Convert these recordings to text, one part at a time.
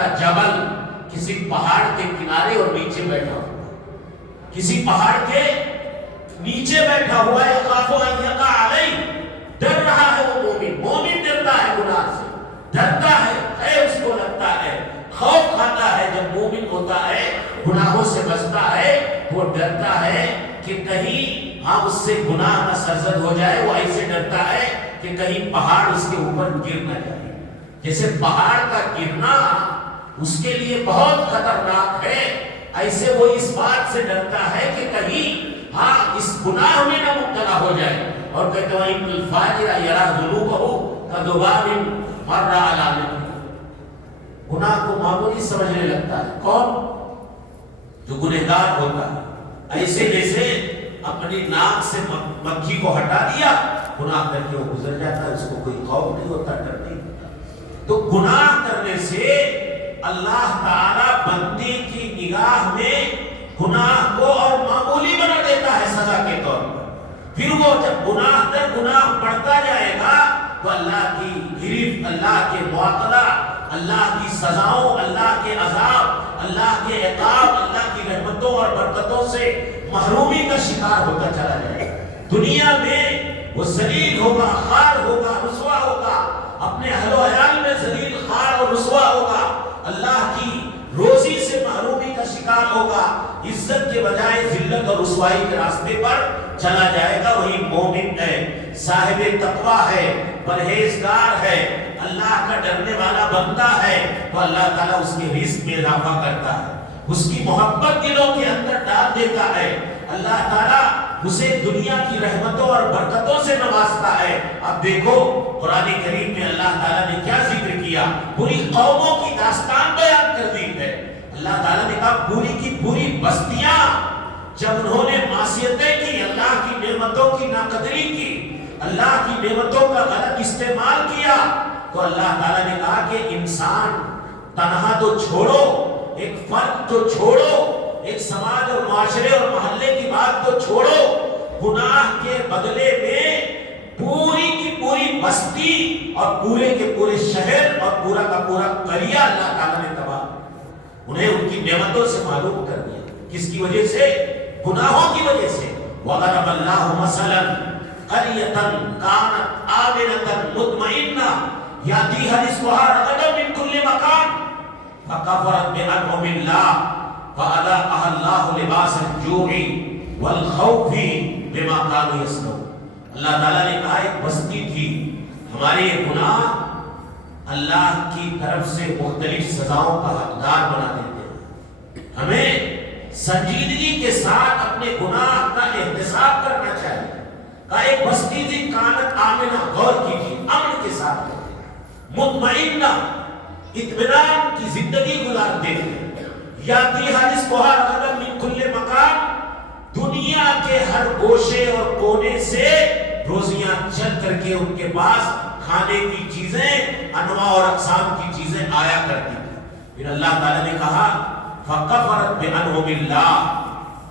کا جبل کسی پہاڑ کے کنارے اور نیچے بیٹھا ہوا، کسی پہاڑ کے نیچے بیٹھا ہوا ہے، یخاف ان یقع علیہ، ڈر رہا ہے وہ مومن۔ مومن ڈرتا ہے گناہ سے، ڈرتا ہے اس کو لگتا ہے، خوف کھاتا ہے جب مومن ہوتا ہے، گناہوں سے بچتا ہے، وہ ڈرتا ہے کہ کہیں اس سے گناہ نہ سرزد ہو جائے۔ وہ ایسے ڈرتا ہے کہ کہیں پہاڑ اس کے اوپر گر نہ جائے۔ جیسے پہاڑ کا گرنا اس کے لیے بہت خطرناک ہے، ایسے وہ اس بات سے ڈرتا ہے کہ کہیں اس گناہ میں نہ مبتلا ہو جائے۔ اور کہتے ہیں ان الفاجر یرا ذنوبہ کذباب مر علی نمر، گناہ کو معمولی سمجھنے لگتا ہے۔ کون؟ جو گنہگار ہوتا ہے، ایسے جیسے اپنی ناک سے مکھی کو ہٹا دیا، گناہ کر کے وہ گزر جاتا ہے، اس کو کوئی خوف نہیں ہوتا، ڈر نہیں ہوتا۔ تو گناہ کرنے سے اللہ تعالی بندے کی نگاہ میں گناہ کو اور معمولی بنا دیتا ہے سزا کے طور پر۔ پھر وہ جب گناہ در گناہ بڑھتا جائے گا تو اللہ کی گرفت، اللہ کے مواخذہ، اللہ کی سزاؤں، اللہ کے عذاب، اللہ کے عقاب، اللہ کی رحمتوں اور برکتوں سے محرومی کا شکار ہوتا چلا جائے گا۔ دنیا میں وہ ذلیل ہوگا، خوار ہوگا، رسوا ہوگا، اپنے اہل و عیال میں ذلیل، خوار اور رسوا ہوگا، اللہ کی روزی سے محرومی کا شکار ہوگا، عزت کے بجائے ذلت اور رسوائی کے راستے پر چلا جائے گا۔ وہی مومن ہے، صاحب تقوی ہے، پرہیزگار ہے، اللہ کا ڈرنے والا بندہ ہے، تو اللہ تعالیٰ اس کے رزق میں اضافہ کرتا ہے، اس کی محبت دلوں کے اندر ڈال دیتا ہے، اللہ تعالیٰ اسے دنیا کی رحمتوں اور برکتوں سے نوازتا ہے۔ اب دیکھو قرآن کریم میں اللہ تعالیٰ نے کیا ذکر کیا، پوری قوموں کی داستان بیان کر دی ہے۔ اللہ تعالیٰ نے کہا پوری کی پوری بستیاں جب انہوں نے معصیتیں کی، اللہ کی نعمتوں کی ناقدری کی، اللہ کی نعمتوں کا غلط استعمال کیا، تو اللہ تعالیٰ نے کہا کہ انسان تنہا تو چھوڑو، ایک فرد تو چھوڑو، ایک سماج اور معاشرے اور محلے کی بات تو چھوڑو، گناہ کے بدلے میں پوری کی پوری بستی اور پورے کے پورے شہر اور پورا کا پورا قریہ اللہ تعالیٰ نے تباہ، انہیں ان کی نعمتوں سے معلوم کر دیا۔ کس کی وجہ سے؟ گناہوں کی وجہ سے۔ وَضَرَبَ اللَّهُ مَثَلًا قَرْيَةً كَانَتْ آمِنَةً مُطْمَئِنَّةً يَأْتِيهَا رِزْقُهَا رَغَدًا مِنْ كُلِّ مَكَانٍ فَكَفَرَتْ بِأَنْعُمِ اللَّهِ فَأَذَاقَهَا اللَّهُ لِبَاسَ الْجُوعِ وَالْخَوْفِ بِمَا كَانُوا يَصْنَعُونَ۔ اللہ تعالیٰ نے کہا ایک بستی تھی، ہمارے گناہ اللہ کی طرف سے مختلف سزاؤں کا حقدار بنا دیتے ہیں، ہمیں سنجیدگی کے ساتھ اپنے گناہ کا احتساب کرنا چاہیے۔ کہا ایک بستی تھی کانت آمنہ، غور کیجیے، امن کے ساتھ رہتے، مطمئنہ، اطمینان کی زندگی گزارتے تھے، یاتیہا رزقہا رغداً من کل مکان، دنیا کے ہر گوشے اور کونے سے روزیاں چل کر کے ان کے پاس کھانے کی چیزیں، انواع اور اقسام کی چیزیں آیا کرتی تھی۔ پھر اللہ تعالیٰ نے کہا فَكَفَرَتْ بِأَنْعُمِ اللَّهِ،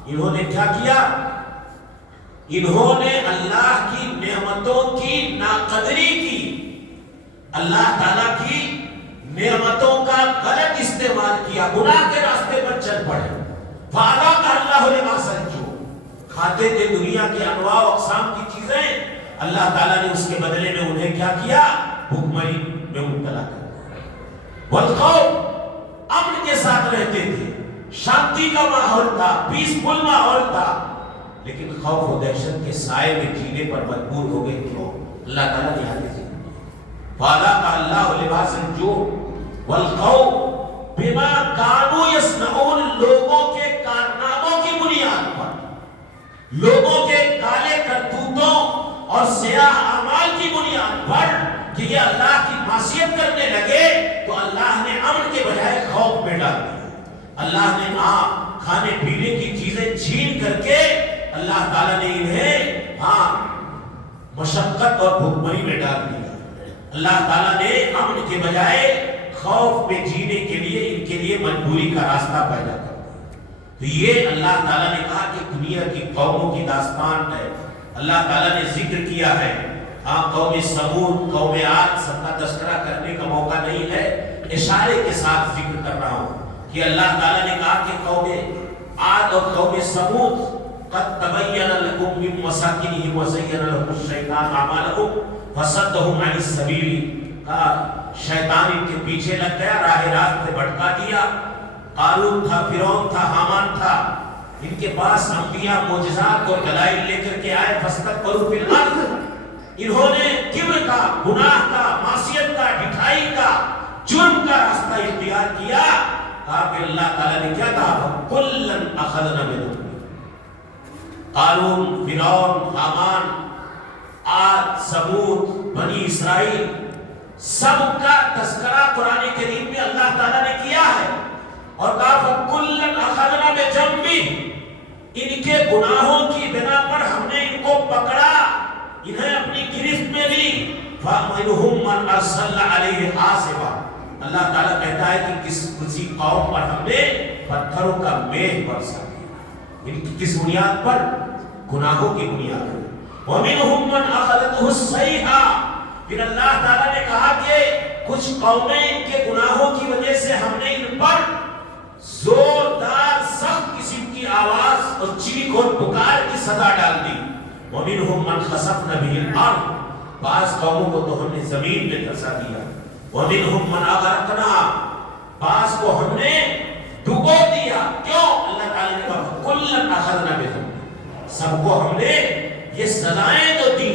انہوں نے کیا کیا؟ انہوں نے اللہ کی نعمتوں کی ناقدری کی، اللہ تعالیٰ کی نعمتوں کا غلط استعمال کیا، گناہ کے راستے پر چل پڑے۔ فَأَذَاقَهَا اللَّهُ لِبَاسَ الْجُوعِ، کھاتے تھے دنیا کی انواع و اقسام کی چیزیں، اللہ تعالیٰ نے اس کے بدلے میں انہیں کیا کیا؟ بھوکمری میں مبتلا کر دیا۔ وَالْخَوْفِ، امن کے ساتھ رہتے تھے، شانتی کا ماحول تھا، پیسفل ماحول تھا، لیکن خوف و دہشت کے سائے میں جینے پر مجبور ہو گئے۔ کیوں؟ اللہ تعالیٰ نے یاد رکھا فَأَذَاقَهَا اللَّهُ لِبَاسَ الْجُوعِ وَالْخَوْفِ بِمَا كَانُوا يَصْنَعُونَ، لوگوں کے کارناموں کی بنیاد پر، لوگوں کے کالے کرتوتوں اور سیاہ اعمال کی بنیاد پر کہ یہ اللہ کی معصیت کرنے لگے، تو اللہ نے امن کے بجائے خوف میں ڈال دیا۔ اللہ نے کھانے پینے کی چیزیں چھین کر کے اللہ تعالیٰ نے انہیں مشقت اور بھوکمری میں ڈال دیا۔ اللہ تعالیٰ نے امن کے بجائے خوف میں جینے کے لیے ان کے لیے مجبوری کا راستہ پیدا کر دیا۔ تو یہ اللہ تعالیٰ نے کہا کہ دنیا کی قوموں کی داستان ہے۔ اللہ تعالیٰ نے ذکر کیا ہے، قوم سمود، قوم عاد، سب کا تذکرہ کرنے کا موقع نہیں ہے، اشارے کے ساتھ ذکر کر رہا ہوں کہ اللہ تعالیٰ نے کہا کہ قوم عاد اور قوم سمود قد تبین لکم من مساکنہم وزین لهم الشیطان اعمالهم فصدهم عن السبیل، کہا شیطان ان کے پیچھے لگ گیا، راہ راست سے بھٹکا دیا۔ قارون تھا، فرعون تھا، حامان تھا، ان کے پاس انبیاء معجزات اور دلائل لے کر کے آئے، فاستکبروا فی الارض، انہوں نے کبر کا، گناہ کا، معصیت کا، ڈھٹائی کا، جرم کا راستہ اختیار کیا۔ کہا کہ اللہ تعالیٰ نے کیا کہا؟ کلن اخذنا بذنبہ، قارون، فرعون، حامان، عاد، ثمود، بنی اسرائیل، سب کا تذکرہ قرآن کریم میں اللہ تعالیٰ نے کیا ہے اور کہا فَكُلًّا أَخَذْنَا بِجَنبِهِ، ان کے گناہوں کی بنا پر ہم نے ان کو پکڑا، انہیں اپنی گرفت میں لی۔ فَمِنْهُمْ مَنْ أَرْسَلْنَا عَلَيْهِ حَاصِبًا، اللہ تعالیٰ کہتا ہے کہ کسی قوم پر ہم نے پتھروں کا میغ برسا دیا، ان کی کس بنیاد پر؟ گناہوں کی بنیاد پر۔ وَمِنْهُمْ مَنْ أَخَذَتْهُ الصَّيْحَةُ، پھر اللہ تعالیٰ نے کہا کہ کچھ قومیں ان کے گناہوں کی وجہ سے ہم نے ان پر زوردار سخت قسم کی آواز اور چیخ اور پکار کی صدا ڈال دی۔ وَمِنْهُمْ مَنْ خَسَفْنَا بِهِ الْأَرْضَ، بعض قوموں کو تو ہم نے زمین میں دھسا دیا۔ وَمِنْهُمْ مَنْ أَغْرَقْنَا، بعض کو ہم نے ڈبو دیا۔ کیوں؟ اللہ تعالیٰ نے کہا كُلًّا أَخَذْنَا بِذَنبِهِ، سب کو ہم نے یہ سزائیں تو دی،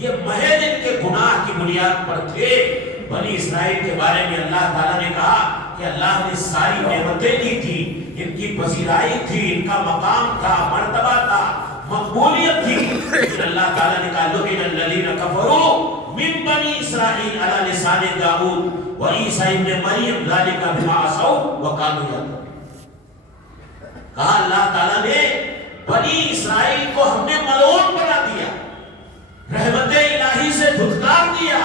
یہ محض ان کے گناہ کی بنیاد پر تھے۔ بنی اسرائیل کے بارے میں اللہ تعالیٰ نے کہا کہ اللہ نے ساری نعمتیں دی تھی، ان کی پذیرائی تھی، ان کا مقام تھا، مرتبہ تھا، مقبولیت تھی، لیکن اللہ تعالیٰ نے کہا لُعِنَ الَّذِينَ كَفَرُوا مِن بَنِي إِسْرَائِيلَ عَلَى لِسَانِ دَاوُودَ وَعِیسیٰ ابْنِ مَرْیَم ذَلِکَ بِمَا عَصَوْا وَکَانُوا یعْتَدُونَ، کہا اللہ تعالیٰ نے بنی اسرائیل کو ہم نے ملعون بنا دیا، رحمت الہی سے دھتکار دیا۔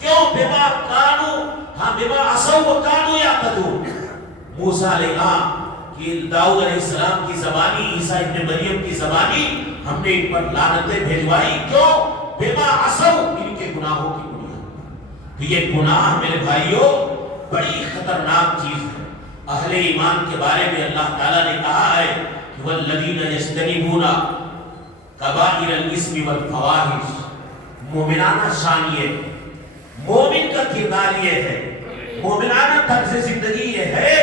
کیوں؟ بما کانوا، ہاں بما عصوا وکانوا یعتدون۔ موسیٰ علیہ السلام کی، داؤد علیہ السلام کی زبانی، عیسیٰ ابن مریم کی زبانی ہم نے ان پر لعنتیں بھیجوائی۔ کیوں؟ بما عصوا، ان کے گناہوں کی بنیاد۔ تو یہ گناہ میرے بھائیوں بڑی خطرناک چیز ہے۔ اہل ایمان کے بارے میں اللہ تعالیٰ نے کہا ہے کہ والذین یجتنبون کبائر الاسم والفواحش، مومنانہ شان یہ، مومن کا کردار یہ ہے، مومنانہ طرز زندگی یہ ہے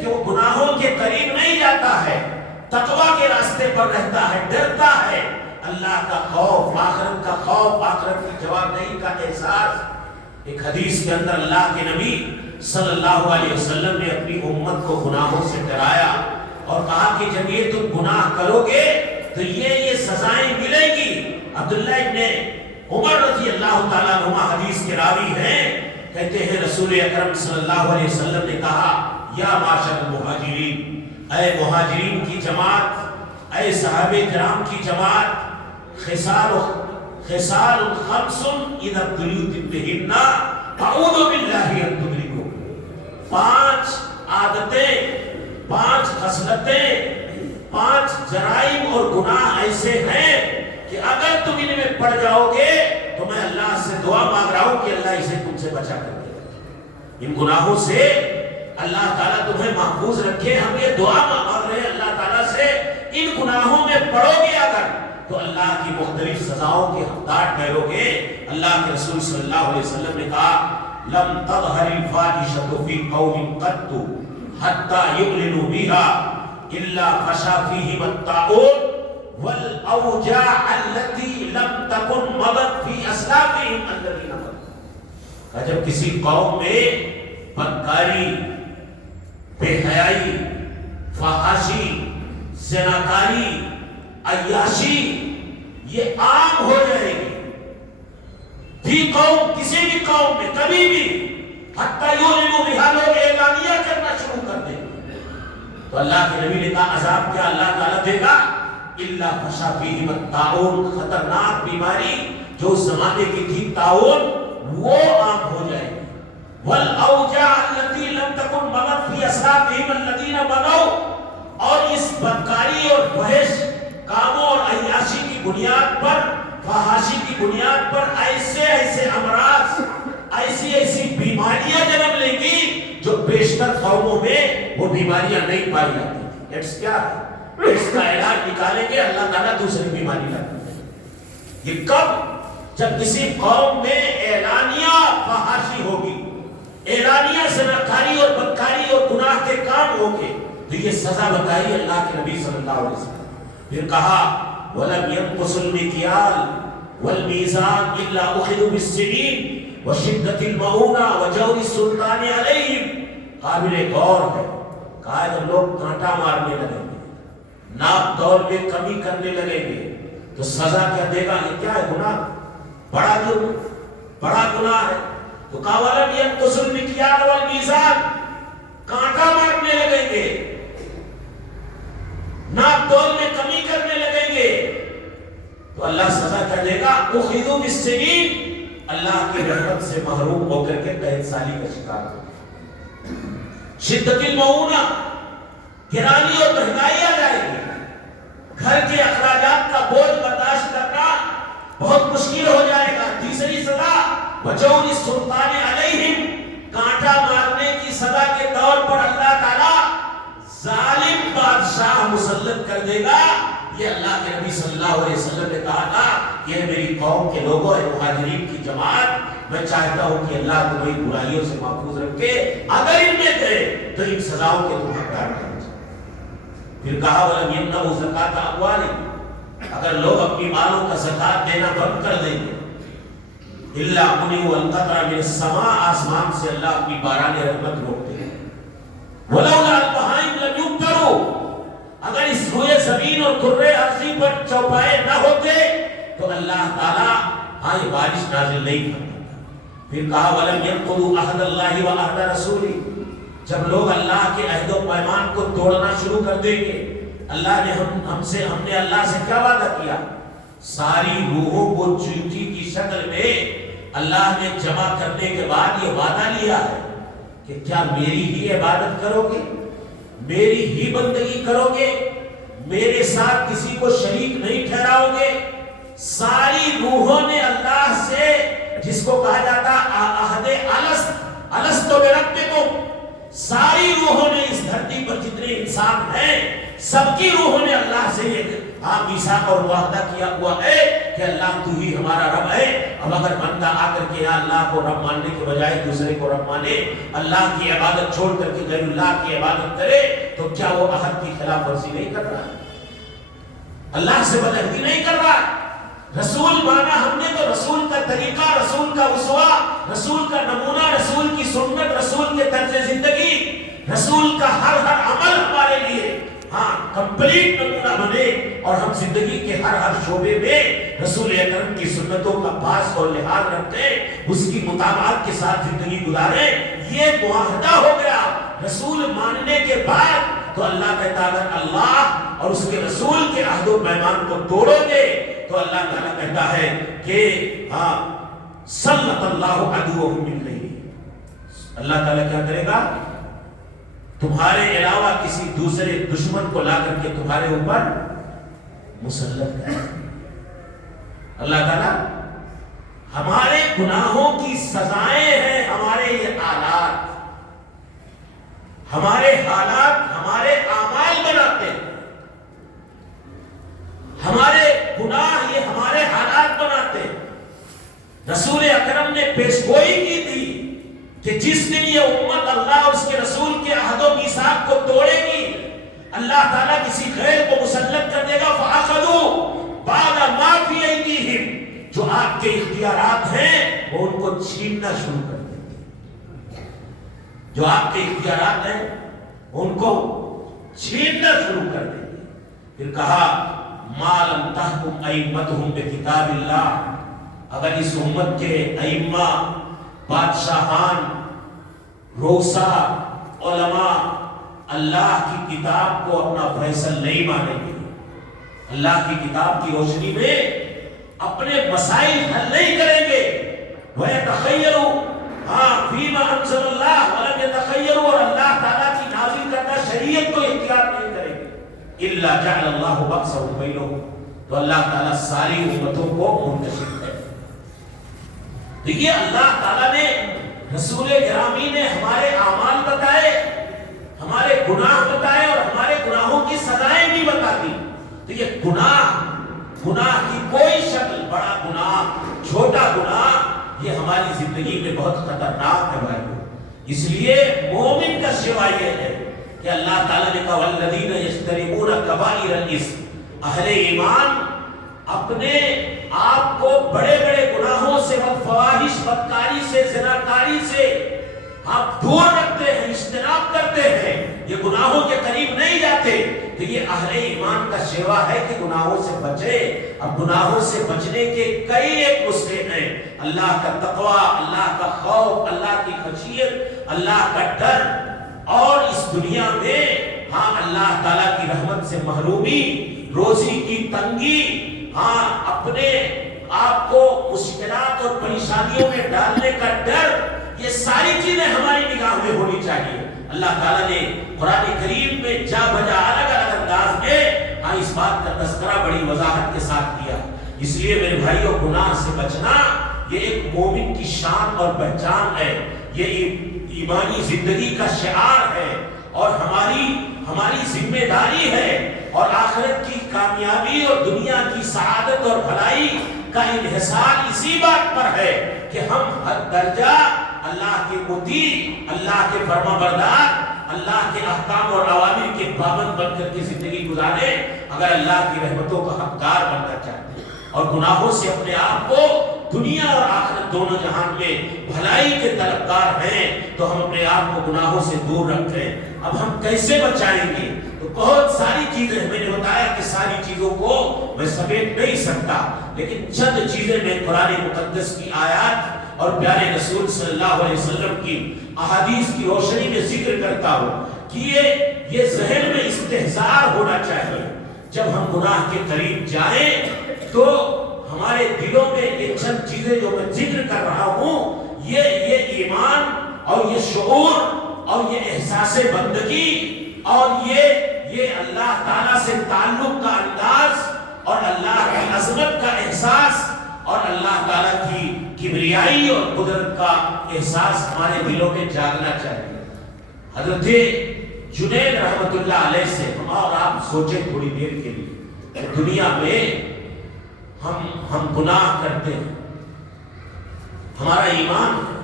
کہ وہ گناہوں کے قریب نہیں جاتا ہے، تقوی کے راستے پر رہتا ہے، ڈرتا ہے، اللہ کا خوف، آخرت کا خوف، آخرت کی جوابدہی کا احساس۔ ایک حدیث کے اندر اللہ کے نبی صلی اللہ علیہ وسلم نے اپنی امت کو گناہوں سے ڈرایا اور کہا کہ جب یہ تم گناہ کرو گے تو یہ سزائیں ملے گی۔ عبداللہ ابن عمر رضی اللہ تعالیٰ عنہ حدیث کے راوی ہیں، کہتے ہیں رسول اکرم صلی اللہ علیہ وسلم نے کہا یا معاشر المہاجرین، اے مہاجرین کی جماعت، اے صحابہ کرام کی جماعت، خصال خمس اذا ابتلیتم بہن اعوذ باللہ ان تدرکوا، 5 عادتیں، 5 خصلتیں، 5 جرائم اور گناہ ایسے ہیں کہ اگر تم ان میں پڑ جاؤ گے تو میں اللہ سے دعا مانگ رہا ہوں کہ اللہ اسے تم سے بچا کر دے، ان گناہوں سے اللہ تعالیٰ تمہیں محفوظ رکھے۔ ہم یہ دعا مانگ رہے ہیں اللہ تعالیٰ سے، ان گناہوں میں پڑو گے اگر تو اللہ کی مختلف سزاؤں کے حقدار ٹھہرو گے۔ اللہ کے رسول صلی اللہ علیہ وسلم نے کہا لم تظہر الفاحشۃ فی قوم قط حتی یعلنوا بها الا فشا فیہم الطاعون والاوجاع التي لم تكن مضت في اسلافهم الذين مضوا۔ جب کسی قوم میں بدکاری، بے حیائی، فحاشی، زناکاری، عیاشی یہ عام ہو جائے گی بھی قوم، کسی بھی قوم میں کبھی بھی، حتی یعلنوا بها، لوگ اعلانیہ کرنا شروع کر دیں تو اللہ کے نبی نے کہا عذاب کیا اللہ تعالیٰ دے گا؟ الا فشا فیہم الطاعون، خطرناک بیماری جو اس زمانے کی تھی طاعون، وہ عام ہو جائے گی۔ والاوجاع التي لم تكن مضت في اسلافهم الذين مضوا، اور اس بدکاری اور فحش کاموں اور عیاشی کی بنیاد پر، فحاشی کی بنیاد پر ایسے ایسے امراض، ایسی ایسی بیماریاں جنم لیں گی بیشتر قوموں میں وہ بیماریاں نہیں پائی جاتی تھی. ایڈس کیا ہے؟ ایڈس کا علاج نکالیں گے اللہ تعالیٰ دوسری بیماری لاتا ہے. یہ کب؟ جب کسی قوم میں اعلانیہ فحاشی ہوگی, اعلانیہ زناکاری اور بدکاری اور گناہ کے کام ہوگے, تو یہ سزا بتائی اللہ کے نبی صلی اللہ علیہ وسلم. پھر کہا وَلَمْ يَنْقُصُ الْمِكْيَالَ وَالْمِيزَانَ إِلَّا أُخِذُوا بِالسِّنِينِ وَشِدَّةِ الْمَعُونَةِ وَجَوْرِ السُّلْطَانِ عَلَيْهِمْ. قابل غور ہے. کہا جب لوگ کانٹا مارنے لگیں گے, ناپ تول میں کمی کرنے لگیں گے, تو سزا کیا دے گا؟ یہ کیا ہے؟ گناہ, بڑا جرم, بڑا گناہ ہے. تو کہا وَلَمْ يَنْقُصُ الْمِكْيَالَ وَالْمِيزَانَ, کانٹا مارنے لگیں گے, ناپ تول میں کمی کرنے لگیں گے, تو اللہ سزا کیا دے گا؟ اخذوا بالسنین, اللہ کی رحمت سے محروم ہو کر کے 3 سالی کا شکار. شدت المعونہ, گرانی اور مہنگائی آ جائے گی, گھر کے اخراجات کا بوجھ برداشت کرنا بہت مشکل ہو جائے گا. تیسری سزا وجور السلطان علیہم, کانٹا مارنے کی سزا کے طور پر اللہ تعالیٰ ظالم بادشاہ مسلط کر دے گا. یہ اللہ کے نبی صلی اللہ علیہ وسلم نے کہا تھا یہ میری قوم کے لوگوں, مہاجرین کی جماعت, میں چاہتا ہوں کہ اللہ تمہیں برائیوں سے محفوظ رکھے, اگر ان میں تھے تو ان سزاؤں کے تم حقدار کرنا چاہتے. پھر کہا وَلَمْ يَمْنَعُوا زَكَاةَ أَمْوَالِهِمْ, اگر لوگ اپنی مالوں کا زکات دینا بند کر دیں گے, إِلَّا مُنِعُوا الْقَطْرَ مِنَ السَّمَاءِ, آسمان سے اللہ اپنی باران رحمت روک دے. وَلَوْلَا الْبَهَائِمُ لَمْ يُمْطَرُوا, اگر اس روئے زمین اور کرے ارضی پر چوپائے نہ ہوتے تو اللہ تعالیٰ یہ بارش نازل نہیں کرتا. پھر کہا وَلَمْ يَنْقُضُوا عَهْدَ اللَّهِ وَعَهْدَ رَسُولِهِ, جب لوگ اللہ کے عہد و پیمان کو توڑنا شروع کر دیں گے, اللہ نے ہم نے اللہ سے کیا وعدہ کیا؟ ساری روحوں کو چیٹی کی شکل میں اللہ نے جمع کرنے کے بعد یہ وعدہ لیا ہے کہ کیا میری ہی عبادت کرو گے, میری ہی بندگی کرو گے, میرے ساتھ کسی کو شریک نہیں ٹھہراؤ گے. ساری روحوں نے اللہ سے, جس کو کہا جاتا عہد الست بربکم, ساری روحوں نے اس دھرتی پر جتنے انسان ہیں سب کی روحوں نے اللہ سے یہ میثاق اور وعدہ کیا ہوا ہے کہ اللہ تو ہی ہمارا رب ہے. اب اگر بندہ آ کر کے یا اللہ کو رب ماننے کے بجائے دوسرے کو رب مانے, اللہ کی عبادت چھوڑ کر کے غیر اللہ کی عبادت کرے, تو کیا وہ عہد کی خلاف ورزی نہیں کر رہا؟ اللہ سے بدعہدی نہیں کر رہا؟ رسول مانا ہم نے تو رسول کا طریقہ, رسول کا اسوہ, رسول کا نمونہ, رسول کی سنت, رسول کے طرز زندگی, رسول کا ہر عمل ہمارے لیے کمپلیٹ نمونہ بنے, اور ہم زندگی کے ہر شعبے میں رسول اکرم کی سنتوں کا پاس اور لحاظ رکھتے, اس کی مطابقت کے ساتھ زندگی گزارے. یہ معاہدہ ہو گیا. رسول ماننے کے بعد تو اللہ کہتا اگر اللہ اور اس کے رسول کے عہد و پیمان کو توڑو گے تو اللہ تعالیٰ کہتا ہے کہ سلط اللہ عدوہم من لیہ, اللہ تعالیٰ کیا کرے گا؟ تمہارے علاوہ کسی دوسرے دشمن کو لا کر کے تمہارے اوپر مسلط کرے. اللہ تعالیٰ ہمارے گناہوں کی سزائیں ہیں ہمارے یہ آلات, ہمارے حالات ہمارے اعمال بناتے ہیں, ہمارے گناہ یہ ہمارے حالات بناتے ہیں. رسول اکرم نے پیشگوئی کی تھی کہ جس دن یہ امت اللہ اور اس کے رسول کے عہد و میثاق کو توڑے گی, اللہ تعالیٰ کسی غیر کو مسلط کر دے گا. فَأَخَذُوا بَعْضَ مَا فِي أَيْدِيهِمْ, جو آپ کے اختیارات ہیں وہ ان کو چھیننا شروع کر دیں گے. جو آپ کے اختیارات ہیں ان کو چھیننا شروع کر دیں گے. پھر کہا مَا لَمْ تَحْكُمْ أَئِمَّتُهُمْ بِكِتَابِ اللَّهِ, اگر اس امت کے ائمہ, بادشاہان, روسا, علماء اللہ کی کتاب کو اپنا فیصل نہیں مانیں گے, اللہ کی کتاب کی روشنی میں اپنے مسائل حل نہیں کریں گے, وَيَتَخَيَّرُوا فِيمَا أَنزَلَ اللَّهُ وَلَمْ يَتَخَيَّرُوا, اور اللہ تعالیٰ کی نازل کردہ شریعت کو اختیار نہیں کریں گے, إِلَّا جَعَلَ اللَّهُ بَأْسَهُمْ بَيْنَهُمْ, تو اللہ تعالیٰ ساری امتوں کو منتشر کرے. دیکھیے اللہ تعالیٰ نے رسول گرامی نے ہمارے اعمال بتائے، ہمارے گناہ بتائے اور ہمارے گناہوں کی سزائیں بھی بتا دی. تو یہ گناہ کی کوئی شکل، بڑا گناہ چھوٹا گناہ، یہ ہماری زندگی میں بہت خطرناک ہے بھائیو. اس لیے مومن کا شیوا یہ ہے کہ اللہ تعالیٰ نے کہا والذین یجتنبون کبائر الاسم، اہل ایمان اپنے آپ کو بڑے بڑے گناہوں سے، فواحش، بدکاری سے، زناکاری سے آپ دور رکھتے ہیں، اجتناب کرتے ہیں، یہ گناہوں کے قریب نہیں جاتے. تو یہ اہل ایمان کا شیوا ہے کہ گناہوں سے بچے. اب گناہوں سے بچنے کے کئی ایک نسخے ہیں، اللہ کا تقوی، اللہ کا خوف، اللہ کی خشیت، اللہ کا ڈر، اور اس دنیا میں اللہ تعالیٰ کی رحمت سے محرومی، روزی کی تنگی، اپنے آپ کو مشکلات اور پریشانیوں میں ڈالنے کا ڈر، یہ ساری چیزیں ہماری نگاہ میں ہونی چاہیے. اللہ تعالیٰ نے قرآن کریم میں جا بجا الگ الگ انداز میں اس بات کا تذکرہ بڑی وضاحت کے ساتھ کیا. اس لیے میرے بھائیوں، گناہ سے بچنا یہ ایک مومن کی شان اور پہچان ہے، یہ ایمانی زندگی کا شعار ہے اور ہماری ذمہ داری ہے. اور آخرت کی کامیابی اور دنیا کی سعادت اور بھلائی کا انحصار اسی بات پر ہے کہ ہم ہر درجہ اللہ کے مطیع، اللہ کے فرما بردار، اللہ کے احکام اور اوامر کے پابند بن کر کے زندگی گزاریں اگر اللہ کی رحمتوں کا حقدار بننا چاہتے ہیں. اور گناہوں سے اپنے آپ کو دنیا اور آخرت دونوں جہان میں بھلائی کے طلبگار ہیں تو ہم اپنے آپ کو گناہوں سے دور رکھیں. اب ہم کیسے بچائیں گے؟ تو بہت ساری چیزیں، میں نے بتایا کہ ساری چیزوں کو میں سمیٹ نہیں سکتا، لیکن چند چیزیں میں قرآن مقدس کی آیات اور پیارے رسول صلی اللہ علیہ وسلم کی احادیث کی روشنی میں ذکر کرتا ہوں کہ یہ ذہن میں استحضار ہونا چاہیے. جب ہم گناہ کے قریب جائیں تو ہمارے دلوں میں یہ چند چیزیں جو میں ذکر کر رہا ہوں، یہ ایمان اور یہ شعور اور یہ احساس بندگی اور یہ اللہ تعالیٰ سے تعلق کا انداز اور اللہ کی عظمت کا احساس اور اللہ تعالیٰ کی کبریائی اور قدرت کا احساس ہمارے دلوں میں جاگنا چاہیے. حضرت جنید رحمت اللہ علیہ سے ہم اور آپ سوچیں تھوڑی دیر کے لیے، دنیا میں ہم گناہ کرتے ہیں، ہمارا ایمان ہے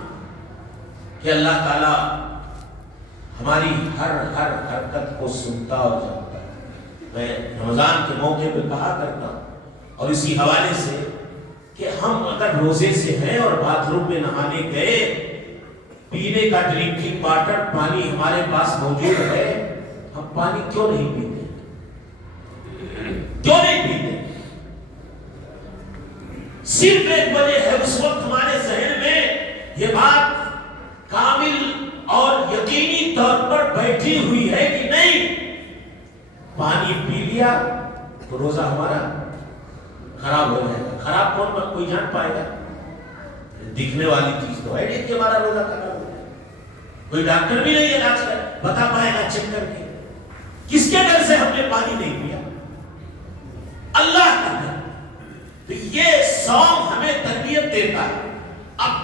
کہ اللہ تعالیٰ ہماری ہر حرکت کو سنتا اور جانتا ہے. میں رمضان کے موقع پہ کہا کرتا ہوں اور اسی حوالے سے کہ ہم اگر روزے سے ہیں اور باتھ روم میں نہانے گئے، پینے کا ڈرنکنگ واٹر پانی ہمارے پاس موجود ہے، ہم پانی کیوں نہیں پیتے؟ کیوں نہیں پیتے؟ صرف ایک وجہ ہے، اس وقت ہمارے ذہن میں یہ بات کامل اور یقینی طور پر بیٹھی ہوئی ہے کہ نہیں، پانی پی لیا تو روزہ ہمارا خراب ہو جائے گا. خراب کون کوئی جان پائے گا؟ دکھنے والی چیز تو ہے نہیں کہ ہمارا روزہ خراب ہو جائے. کوئی ڈاکٹر بھی نہیں علاج کر بتا پائے گا چیک کر کے کس کے ڈر سے ہم نے پانی نہیں پیا. اللہ کا ڈر. تو یہ صوم ہمیں تربیت دیتا ہے. اب